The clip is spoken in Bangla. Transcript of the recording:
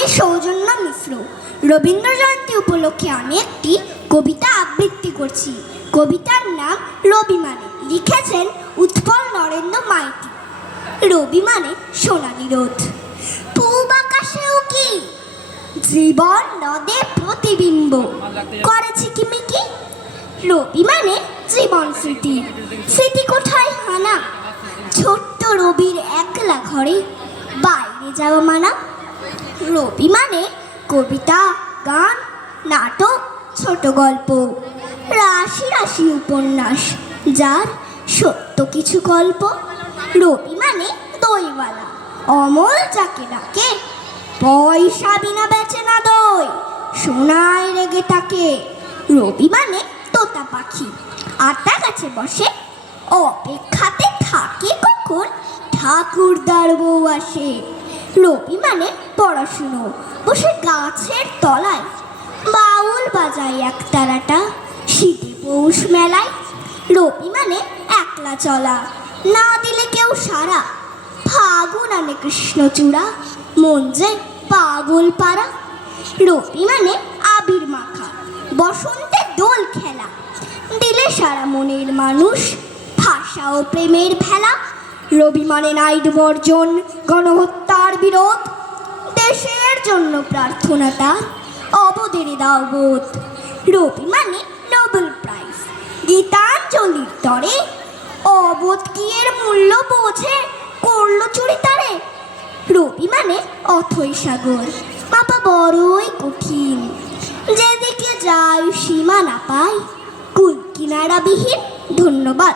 আমি সৌজন্য মিশ্র। রবীন্দ্র জয়ন্তী উপলক্ষে আমি একটি কবিতা আবৃত্তি করছি। কবিতার নাম রবি মানে, লিখেছেন উৎপল নরেন্দ্র মাইতি। রবি মানে সোনালি রোদ, পূব আকাশেও কি জীবন নদে প্রতিবিম্ব করেছে কিমিকি। রবি মানে জীবন স্মৃতি, স্মৃতি কোথায় হানা, ছোট্ট রবির একলা ঘরে বাইরে যাওয়া মানা। রবি মানে কবিতা, গান, নাটক, ছোট গল্প, রাশি রাশি উপন্যাস, যার সত্য কিছু গল্প। রবি মানে দইওয়ালা, অমল যাকে ডাকে, পয়সা বিনা বেচে না দই, সোনায় রেগে তাকে। রবি মানে তোতা পাখি, আটা গাছে বসে, অপেক্ষাতে থাকে কখন ঠাকুরদার বউ আসে। রবি মানে পড়াশুনো, বসে গাছের তলায় বাউল বাজায় একতারাটা শীতে পৌষ মেলায়। রবি মানে একলা চলা, না দিলে কেউ সারা, ফাগুন আনে কৃষ্ণচূড়া, মন যে পাগল পাড়া। রবি মানে আবির মাখা, বসন্তে দোল খেলা, দিলে সারা মনের মানুষ ভাষা ও প্রেমের ভেলা। রবি মানে নাইট বর্জন, গণহত্যার বিরোধ, দেশের জন্য প্রার্থনা তার অবদের দাও বোধ। রবি মানে নোবেল প্রাইজ, গীতাঞ্জলির তরে, অবোধ কি এর মূল্য বোঝে, করলো চুরি তারে। রবি মানে অথৈ সাগর, মাপা বড়ই কঠিন, যেদিকে যায় সীমা না পায়, কুল কিনারা বিহীন। ধন্যবাদ।